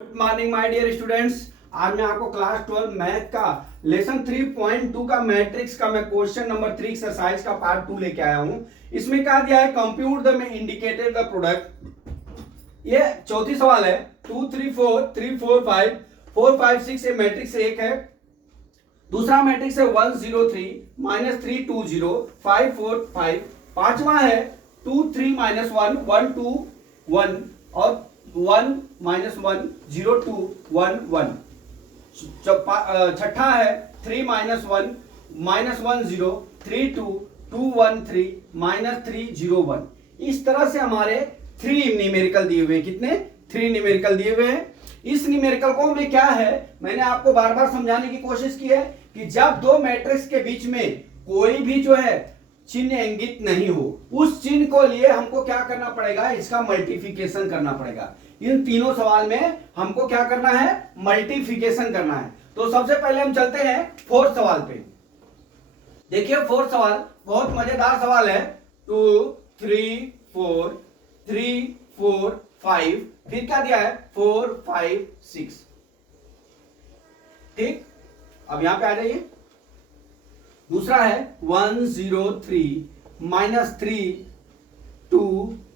Good morning my dear students. आज मैं आपको क्लास 12 मैथ का लेसन 3.2 का मैट्रिक्स का मैं क्वेश्चन नंबर 3 एक्सरसाइज का पार्ट 2 लेके आया हूं। इसमें क्या दिया है, कंप्यूट द में इंडिकेटेड द प्रोडक्ट। ये चौथी सवाल है। 2 3 4 3 4 5 4 5 6 ये मैट्रिक्स एक है। दूसरा मैट्रिक्स है 1 0 3 -3 2 0 5 4 5। पांचवा है 2 3 -1 1 2 1 और 1 -1 0 2 1 1। छठा है 3 -1 -1 0 3 2 2 1 3 -3 0 1। इस तरह से हमारे 3 न्यूमेरिकल दिए हुए हैं। कितने? 3 न्यूमेरिकल दिए हुए हैं। इस न्यूमेरिकल को में क्या है, मैंने आपको बार बार समझाने की कोशिश की है कि जब दो मैट्रिक्स के बीच में कोई भी जो है चिन्ह इंगित नहीं हो, उस चिन्ह को लिए हमको क्या करना पड़ेगा, इसका मल्टीप्लिकेशन करना पड़ेगा। इन तीनों सवाल में हमको क्या करना है, मल्टीप्लिकेशन करना है। तो सबसे पहले हम चलते हैं फोर्थ सवाल पे। देखिए फोर्थ सवाल बहुत मजेदार सवाल है। 2 3 4 3 4 5 फिर क्या दिया है 4 5 6। ठीक, अब यहां पे आ जाइए। दूसरा है 1 0 3 -3 2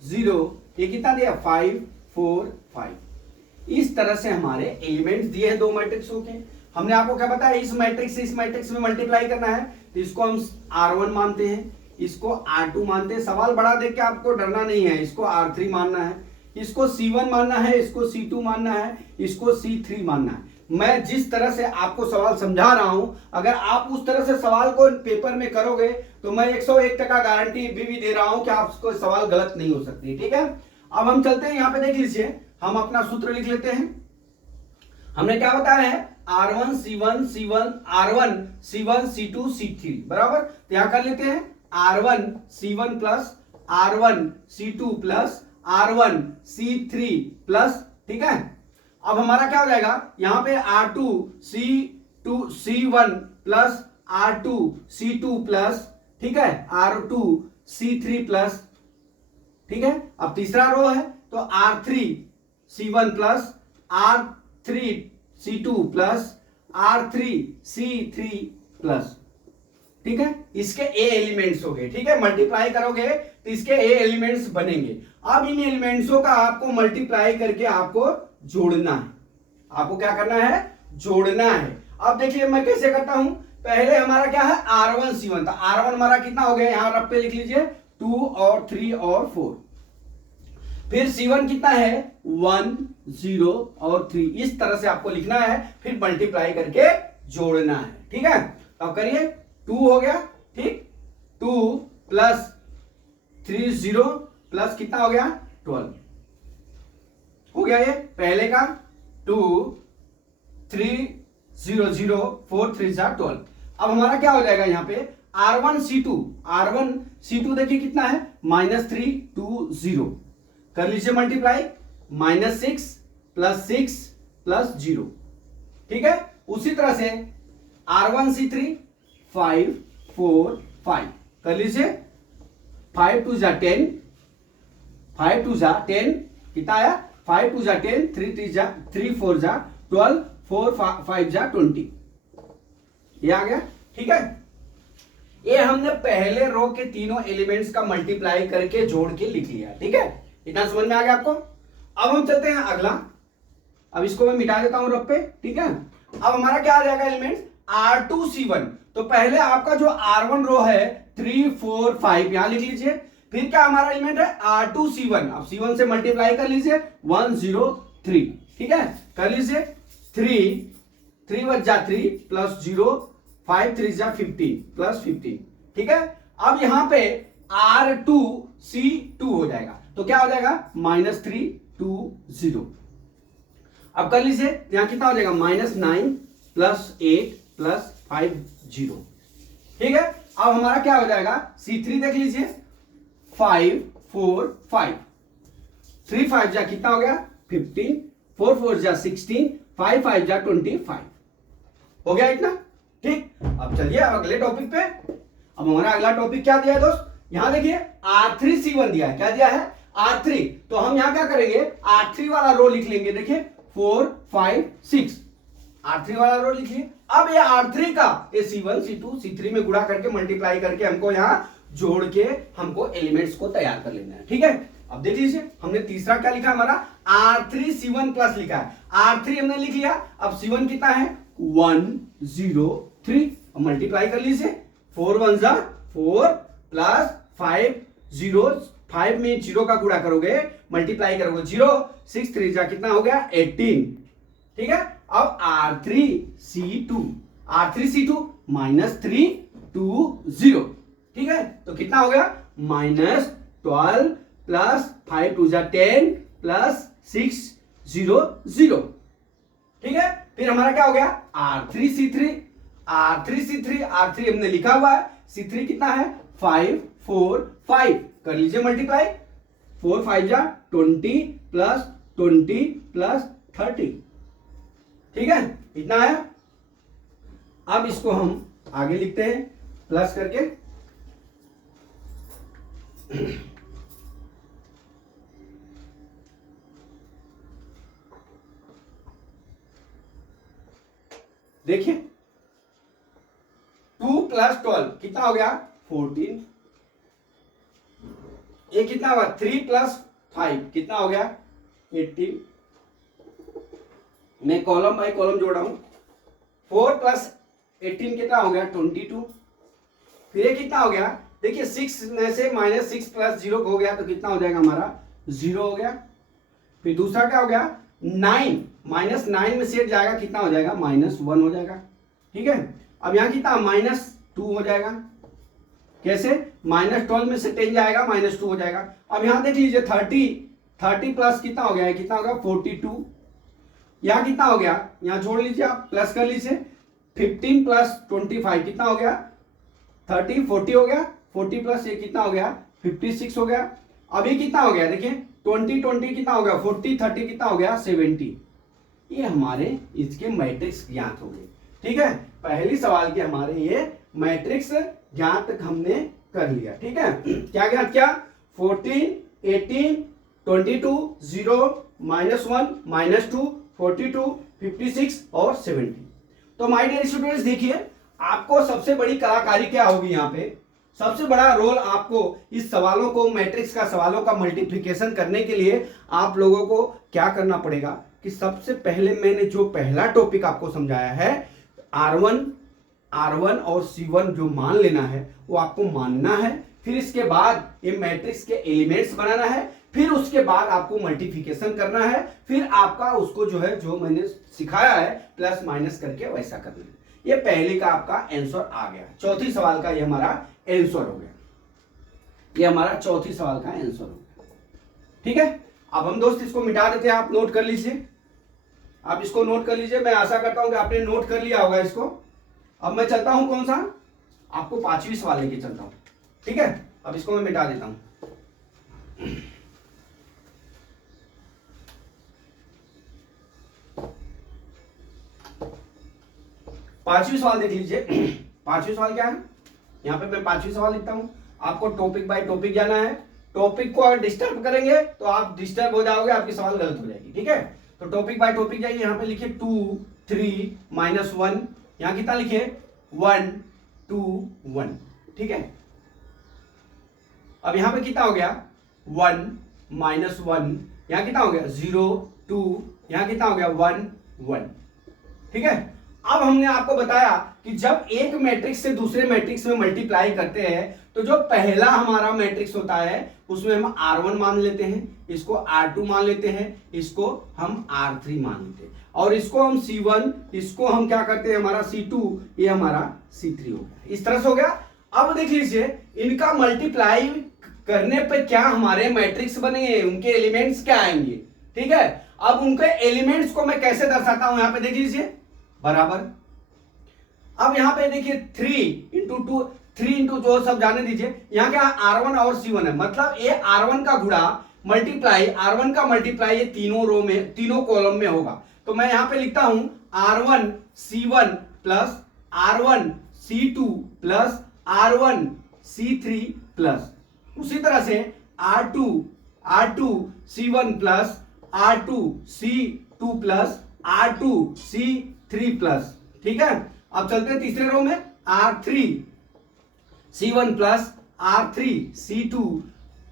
0। ये कितना दिया 5 4 5। इस तरह से हमारे एलिमेंट्स दिए हैं दो मैट्रिक्सों के। हमने आपको क्या बताया, इस मैट्रिक्स से इस मैट्रिक्स में मल्टीप्लाई करना है, तो इसको हम R1 मानते हैं, इसको R2 मानते हैं। सवाल बड़ा देख के आपको डरना नहीं है। इसको R3 मानना है, इसको C1 मानना है, इसको C2 मानना है, इसको C3 मानना है। मैं जिस तरह से आपको सवाल समझा रहा हूं, अगर आप उस तरह से सवाल को पेपर में करोगे तो मैं 101% गारंटी भी दे रहा हूं कि आपको सवाल गलत नहीं हो सकती। ठीक है, अब हम चलते हैं यहां पे। देख लीजिए, हम अपना सूत्र लिख लेते हैं। हमने क्या बताया है, R1 C1 C1 R1 C1 C2 C3 बराबर। तो यहां कर लेते हैं R1 C1 plus R1 C2 plus R1 C3 plus. ठीक है, अब हमारा क्या हो जाएगा, यहां पे R2 C2 C1 plus R2 C2 plus, ठीक है, R2 C3 प्लस। ठीक है, अब तीसरा रो है तो R3 C1 plus R3 C2 plus R3 C3 plus. ठीक है, इसके ए एलिमेंट्स हो गए। ठीक है, मल्टीप्लाई करोगे तो इसके ए एलिमेंट्स बनेंगे। अब इन एलिमेंट्सों का आपको मल्टीप्लाई करके आपको जोड़ना है। आपको क्या करना है, जोड़ना है। अब देखिए मैं कैसे करता हूं। पहले हमारा क्या है R1 C1, तो R1 हमारा कितना हो गया, यहां रफ पे लिख लीजिए 2 और 3 और 4। फिर C1 कितना है 1 0 और 3। इस तरह से आपको लिखना है, फिर मल्टीप्लाई करके जोड़ना है। ठीक है, तो अब करिए 2 हो गया, ठीक, 2 प्लस 3 0 प्लस कितना हो गया 12 हो गया। ये पहले का 2 3 0 0 4 3 12। अब हमारा क्या हो जाएगा यहाँ पे R1 C2 देखिए कितना है -3 2 0। कर लीजिए मल्टीप्लाई, -6 प्लस 6 प्लस 0। ठीक है, उसी तरह से R1 C3 5 4 5 कर लीजिए। 5 2 जा 10, 5 2 जा 10 कितना आया 5 2 जा 10, 3 4 जा 12, 4 5 जा 20। ये आ गया। ठीक है, ये हमने पहले रो के तीनों एलिमेंट्स का मल्टीप्लाई करके जोड़ के लिख लिया। ठीक है, इतना समझ में आ गया आपको। अब हम चलते हैं अगला। अब इसको मैं मिटा देता हूं रफ पे। ठीक है, अब हमारा क्या आ जाएगा एलिमेंट्स R2 C1। तो पहले आपका जो R1 रो है 3 4 5 यहां लिख लीजिए। फिर क्या हमारा एलिमेंट है R2 C1। अब C1 से मल्टीप्लाई कर लीजिए 1 0 3। ठीक है, कर लीजिए 3 1 जा 3 प्लस 0 5 3 जा 15 प्लस 15। ठीक है, अब यहां पे R2 C2 हो जाएगा, तो क्या हो जाएगा -3 2 0। अब कर लीजिए, यहां कितना हो जाएगा -9 प्लस 8 प्लस 5 0। ठीक है, अब हमारा क्या हो जाएगा C3 देख लीजिए 5 4 5 3 5 जा कितना हो गया 15, 4 4 जा 16, 5 5 जा 25 हो गया इतना। ठीक, अब चलिए अगले टॉपिक पे। अब हमारा अगला टॉपिक क्या दिया है दोस्त, यहां देखिए R3 C1 दिया है। क्या दिया है R3, तो हम यहां क्या करेंगे R3 वाला रो लिख लेंगे। देखिए 4 5 6 R3 वाला रो लिखिए। अब ये R3 का ये C1 C2 C3 में गुणा करके मल्टीप्लाई करके हमको यहां जोड़ के हमको एलिमेंट्स को तैयार कर लेना है, ठीक है। अब देख लीजिए हमने तीसरा क्या लिखा है हमारा R3 C1 प्लस लिखा है, R3 हमने लिख लिया। अब C1 कितना है 103, अब मल्टीप्लाई कर लीजिए 4 1 जा 4 प्लस 5 0 5 में 0 का गुणा करोगे मल्टीप्लाई करोगे 0 6 3 जा कितना हो गया 18, ठीक है। अब R3C2 -3 2 0, ठीक है। तो कितना हो गया -12 प्लस 5 2 जा 10 प्लस 6 0 0, ठीक है। फिर हमारा क्या हो गया R3C3 R3 हमने लिखा हुआ है, C3 कितना है 5 4 5, कर लीजिए मल्टीप्लाई 4 5 जा 20 प्लस 20 प्लस 30, ठीक है, इतना है। अब इसको हम आगे लिखते हैं प्लस करके देखिए 2 प्लस 12 कितना हो गया 14, ये कितना हुआ 3 प्लस 5 कितना हो गया 18, मैं कॉलम बाय कॉलम जोड़ रहा हूं 4 प्लस 18 कितना हो गया 22, फिर ये कितना हो गया देखिए 6 में से -6 प्लस 0 हो गया तो कितना हो जाएगा हमारा 0 हो गया। फिर दूसरा क्या हो गया 9 -9 में से जाएगा कितना हो जाएगा -1 हो जाएगा, ठीक है। अब यहां कितना -2 हो जाएगा, कैसे -12 में से 10 जाएगा -2 हो जाएगा। अब यहां देख लीजिए 30 प्लस कितना हो गया कितना होगा 42, यहां कितना हो गया यहां छोड़ लीजिए आप प्लस कर लीजिए 15 प्लस 25 कितना हो गया 30 40 हो गया, 40 प्लस ये कितना हो गया 56 हो गया। अब ये कितना हो गया देखिए 20 कितना हो गया 40 30 कितना हो गया 70, ये हमारे इसके मैट्रिक्स ज्ञात हो गए, ठीक है। पहली सवाल के हमारे ये मैट्रिक्स ज्ञात हमने कर लिया, ठीक है। क्या ज्ञात किया 14 18 22 0 -1 -2 42 56 और 70। तो माय डियर स्टूडेंट्स देखिए आपको सबसे बड़ी कलाकारी क्या होगी यहाँ पे, सबसे बड़ा रोल आपको इस सवालों को मैट्रिक्स का सवालों का मल्टीप्लिकेशन करने के लिए आप लोगों को क्या करना पड़ेगा कि सबसे पहले मैंने जो पहला टॉपिक आपको समझाया है R1 और C1 जो मान लेना है वो आपको मानना है। फिर इसके बाद ये मैट्रिक्स के एलिमेंट्स बनाना है, फिर उसके बाद आपको मल्टीप्लिकेशन करना है, फिर आपका उसको जो है जो मैंने सिखाया है प्लस माइनस करके वैसा करना है। ये पहले का आपका आंसर आ गया, चौथी सवाल का ये हमारा आंसर हो गया, ये हमारा चौथी सवाल का आंसर हो गया, ठीक है। अब हम दोस्त इसको मिटा देते हैं, आप नोट कर लीजिए, आप इसको नोट कर लीजिए। मैं आशा करता हूं कि आपने नोट कर लिया होगा इसको। अब मैं चलता हूं कौन सा आपको 5वीं सवाल लेके चलता हूं, ठीक है। अब इसको मैं मिटा देता हूं। 5वीं सवाल देख लीजिए। 5वीं सवाल क्या है, यहां पे मैं 5वीं सवाल लिखता हूं। आपको टॉपिक बाय टॉपिक जाना है, टॉपिक को अगर डिस्टर्ब करेंगे तो आप डिस्टर्ब हो जाओगे, आपकी सवाल गलत हो जाएगी, ठीक है। तो टॉपिक बाय टॉपिक जाइए, यहां पे लिखिए 2 3 -1, यहां कितना लिखिए 1 2 1, ठीक है। अब यहां पे कितना हो गया 1 -1, यहां कितना हो गया 0 2, यहां कितना हो गया 1 1, ठीक है। अब हमने आपको बताया कि जब एक मैट्रिक्स से दूसरे मैट्रिक्स में मल्टीप्लाई करते हैं तो जो पहला हमारा मैट्रिक्स होता है उसमें हम R1 मान लेते हैं, इसको R2 मान लेते हैं, इसको हम R3 मान लेते हैं, और इसको हम C1, इसको हम क्या करते हैं हमारा C2, ये हमारा C3 हो गया। इस तरह से हो गया। अब देख लीजिए इनका मल्टीप्लाई करने पे क्या हमारे मैट्रिक्स बनेंगे, उनके एलिमेंट्स क्या आएंगे, ठीक है। अब उनके एलिमेंट्स को मैं कैसे दर्शाता हूं, यहां पे देख लीजिए बराबर। अब यहां पे देखिए 3 इंटू जो सब जाने दीजिए, यहां क्या R1 और C1 है, मतलब ये R1 का गुणा मल्टीप्लाई R1 का मल्टीप्लाई ये तीनों रो में तीनों कॉलम में होगा। तो मैं यहां पे लिखता हूं R1 C1 plus R1 C2 plus R1 C3 plus, उसी तरह से R2 C1 plus R2 C 2 plus R2C3 plus, ठीक है। अब चलते हैं तीसरे रो में, R3C1 plus R3C2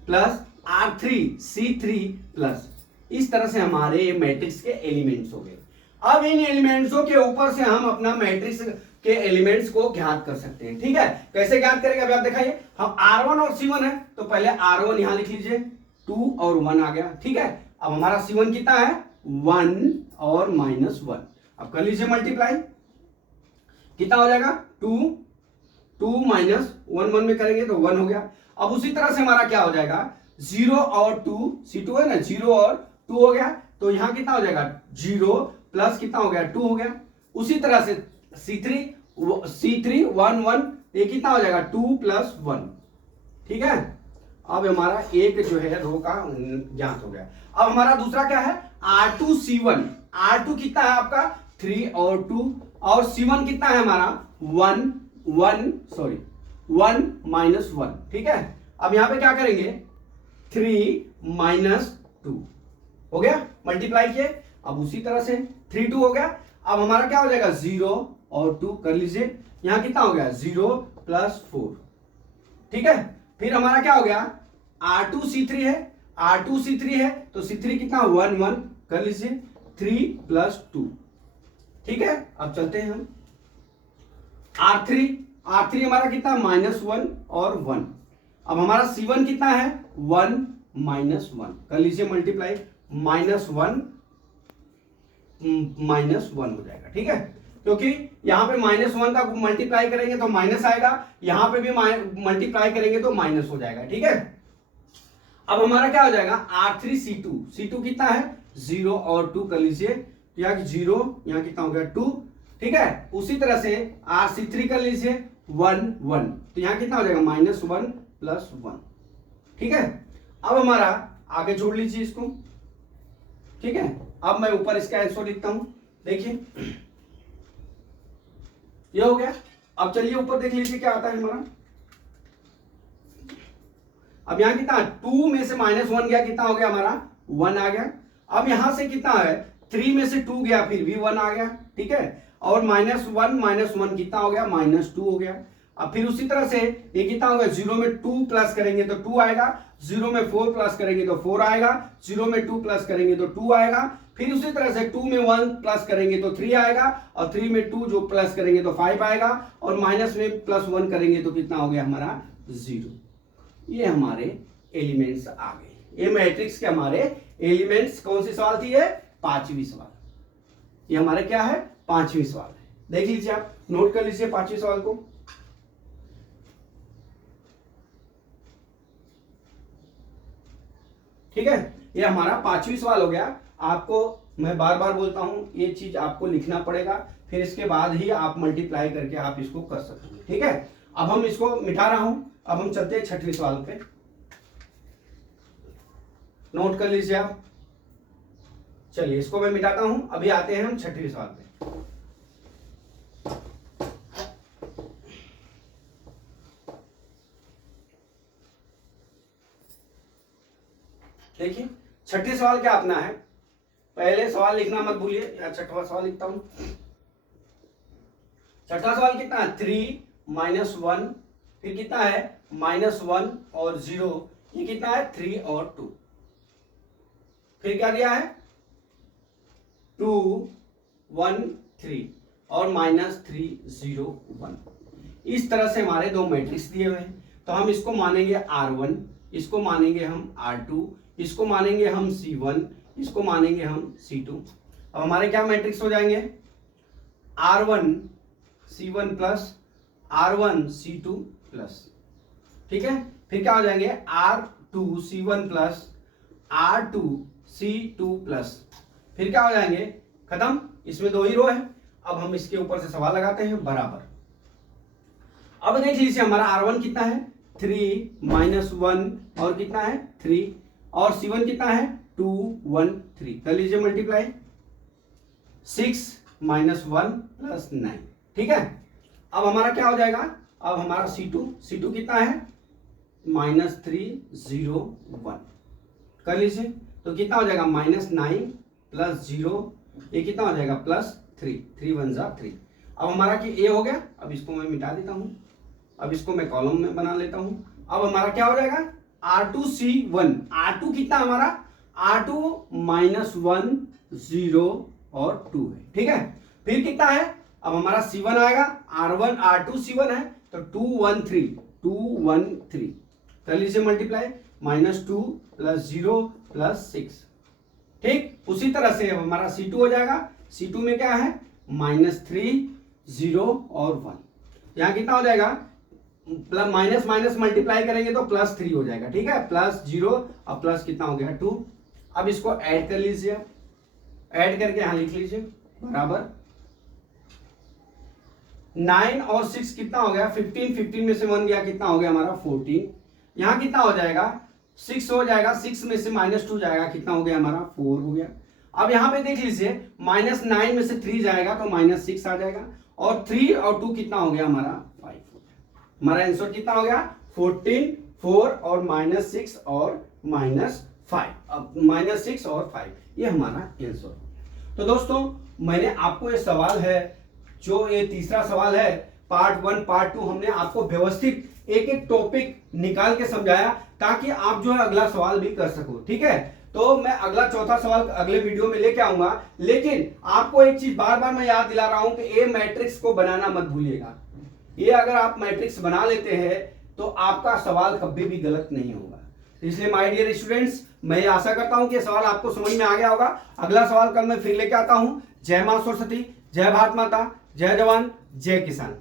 plus R3C3 plus. इस तरह से हमारे मैट्रिक्स के एलिमेंट्स हो गए। अब इन एलिमेंट्सों के ऊपर से हम अपना मैट्रिक्स के एलिमेंट्स को ज्ञात कर सकते हैं, ठीक है। कैसे ज्ञात करेंगे अभी आप दिखाइए। हम R1 और C1 है तो पहले R1 यहां लिख लीजिए, 2 और 1 आ गया, ठीक है। अब हमारा C1 कितना है, 1 और -1। अब कर लीजिए मल्टीप्लाई, कितना हो जाएगा 2 माइनस 1 में करेंगे तो 1 हो गया। अब उसी तरह से हमारा क्या हो जाएगा, 0 और 2, C2 है ना, 0 और 2 हो गया, तो यहां कितना हो जाएगा 0 प्लस कितना हो गया 2 हो गया। उसी तरह से C3 1 1, ये कितना हो जाएगा 2 प्लस 1, ठीक है। अब हमारा एक जो है रो का ज्ञात हो गया। अब हमारा दूसरा क्या है, R2C1। R2 कितना है आपका 3 और 2, और C1 कितना है हमारा 1 -1, ठीक है। अब यहां पे क्या करेंगे, 3 माइनस 2 हो गया, मल्टीप्लाई किए। अब उसी तरह से 3 2 हो गया। अब हमारा क्या हो जाएगा 0 और 2 कर लीजिए, यहां कितना हो गया 0 प्लस 4, ठीक है। फिर हमारा क्या हो गया, R2C3 है, R2C3 है तो C3 कितना 1 1 कर लीजिए, 3 प्लस 2, ठीक है। अब चलते हैं हम R3 हमारा कितना -1 और 1। अब हमारा C1 कितना है 1 -1 कर लीजिए मल्टीप्लाई, -1 हो जाएगा, ठीक है। क्योंकि यहां पे -1 का मल्टीप्लाई करेंगे तो माइनस आएगा, यहां पे भी मल्टीप्लाई करेंगे तो माइनस हो जाएगा, ठीक है। अब हमारा क्या हो जाएगा R3C2 कितना है 0 और 2 कर लीजिए, यहाँ 0, यहाँ कितना हो गया 2, ठीक है। उसी तरह से R3 कर लीजिए 1 1, तो यहां कितना हो जाएगा -1 प्लस 1, ठीक है। अब हमारा आगे जोड़ लीजिए इसको, ठीक है। अब मैं ऊपर इसका आंसर लिखता हूं, देखिए ये हो गया। अब चलिए ऊपर देख लीजिए क्या आता है हमारा। अब यहां कितना 2 में से -1 गया, कितना हो गया हमारा 1 आ गया। अब यहां से कितना है 3 में से 2 गया, फिर भी 1 आ गया, ठीक है। और -1 कितना हो गया -2 हो गया। अब फिर उसी तरह से ये कितना होगा, 0 में 2 प्लस करेंगे तो 2 आएगा, 0 में 4 प्लस करेंगे तो 4 आएगा, 0 में 2 प्लस करेंगे तो 2 आएगा। फिर उसी तरह से 2 में 1 प्लस करेंगे तो 3 आएगा, और 3 में 2 जो प्लस करेंगे तो 5 आएगा, और माइनस में +1 करेंगे तो कितना हो गया हमारा 0। ये हमारे एलिमेंट्स आ गए। ये मैट्रिक्स के हमारे एलिमेंट्स कौन सी सवाल थी, ये 5वीं सवाल। ये हमारे क्या है 5वीं सवाल है, देख लीजिए आप, नोट कर लीजिए 5वीं सवाल को। ठीक है, ये हमारा 5वीं सवाल हो गया। आपको मैं बार बार बोलता हूं, ये चीज आपको लिखना पड़ेगा, फिर इसके बाद ही आप मल्टीप्लाई करके आप इसको कर सकते हैं, ठीक है। अब हम इसको मिटा रहा हूं, अब हम चलते हैं 6वीं सवाल पे, नोट कर लीजिए आप। चलिए इसको मैं मिटाता हूं, अभी आते हैं हम 6वीं सवाल पे। देखिए 6ठे सवाल क्या अपना है, पहले सवाल लिखना मत भूलिए, या 6वां सवाल लिखता हूं। 6ठा सवाल कितना है 3 - 1, फिर कितना है -1 और 0, ये कितना है 3 और 2, फिर क्या दिया है 2 1 3 और -3 0 1। इस तरह से हमारे दो मैट्रिक्स दिए हुए हैं, तो हम इसको मानेंगे R1, इसको मानेंगे हम R2, इसको मानेंगे हम C1, इसको मानेंगे हम C2। अब हमारे क्या मैट्रिक्स हो जाएंगे R1 C1 plus R1 C2 plus, ठीक है। फिर क्या हो जाएंगे R2 C1 plus R2 C2 plus, फिर क्या हो जाएंगे खत्म, इसमें दो ही रो है। अब हम इसके ऊपर से सवाल लगाते हैं बराबर। अब देख लीजिए हमारा R1 कितना है 3 - 1 और कितना है 3, और C1 कितना है 2 1 3, कर लीजिए मल्टीप्लाई, 6 - 1 + 9, ठीक है। अब हमारा क्या हो जाएगा, अब हमारा C2 कितना है -3 0 1, कर लीजिए, तो कितना हो जाएगा -9 + 0 ये कितना हो जाएगा +3, 3 1 जा 3। अब हमारा कि ए हो गया, अब इसको मैं मिटा देता हूं, अब इसको मैं कॉलम में बना लेता हूं। अब हमारा क्या हो जाएगा R2C1, R2 कितना हमारा R2 -1 0 और 2 है, ठीक है। फिर कितना है, अब हमारा C1 आएगा, R1 R2 C1 है तो 213 पहले से मल्टीप्लाई -2 + 0 + 6, ठीक। उसी तरह से अब हमारा C2 हो जाएगा, C2 में क्या है -3 0 और 1। यहां कितना हो जाएगा माइनस माइनस मल्टीप्लाई करेंगे तो +3 हो जाएगा, ठीक है, +0 और प्लस कितना हो गया 2। अब इसको ऐड कर लीजिए, ऐड करके यहां लिख लीजिए बराबर 9 और 6 कितना हो गया 15, 15 में से 1 गया कितना हो गया हमारा 14। यहां कितना हो जाएगा 6 हो जाएगा, 6 में से -2 जाएगा कितना हो गया हमारा 4 हो गया। अब यहां पे देख लीजिए -9 में से 3 जाएगा तो -6 आ जाएगा, और 3 और 2 कितना हो गया हमारा 5 हो गया। हमारा आंसर कितना हो गया 14, 4 और -6 और -5, अब -6 और 5 ये हमारा आंसर हो गया। तो दोस्तों मैंने आपको ये सवाल है, जो ये तीसरा सवाल है पार्ट 1 पार्ट 2, हमने आपको व्यवस्थित एक एक टॉपिक निकाल के समझाया ताकि आप जो है अगला सवाल भी कर सको, ठीक है। तो मैं अगला चौथा सवाल अगले वीडियो में लेके आऊंगा, लेकिन आपको एक चीज बार बार मैं याद दिला रहा हूं कि ये मैट्रिक्स को बनाना मत भूलिएगा। ये अगर आप मैट्रिक्स बना लेते हैं तो आपका सवाल कभी भी गलत नहीं होगा। इसलिए माय डियर स्टूडेंट्स, मैं आशा करता हूं कि ये सवाल आपको समझ में आ गया होगा। अगला सवाल कल मैं फिर लेके आता हूं। जय मां सरस्वती, जय भारत माता, जय जवान, जय किसान।